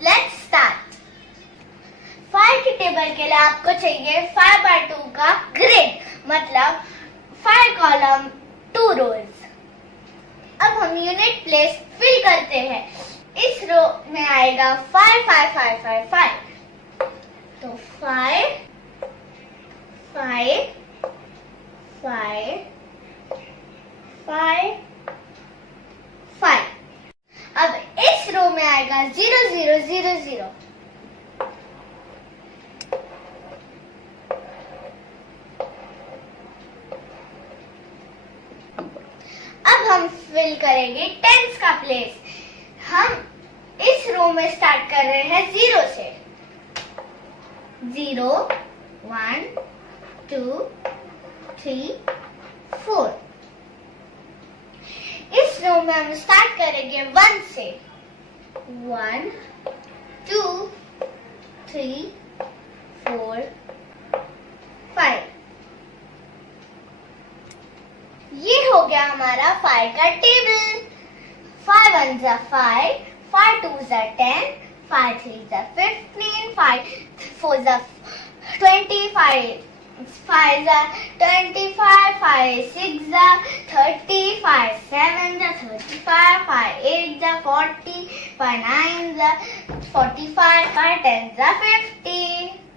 Let's start. 5 के table के लिए आपको चाहिए 5/2 का ग्रिड, मतलब 5 कॉलम 2 रोज। अब हम यूनिट प्लेस फिल करते हैं। इस रो में आएगा 5 5 5 5 5, तो 5 5 5 5 5। अब इस रो में आएगा 0 0 0 0। अब हम फिल करेंगे टेंस का प्लेस। हम इस रो में स्टार्ट कर रहे हैं 0 से। 0 1 2 3 4। इस रो में हम स्टार्ट करेंगे 1 से। 1 2 3 4 5। ये हो गया हमारा 5 का टेबल। 5 1 जा 5, 5 2 जा 10, 5 3 जा 15, 5 4 जा 25, 5 जा 25, 5 6 जा 30, 5 7 जा 35, 5 8 जा 40, 5 9 जा 45, 5 10 जा 50।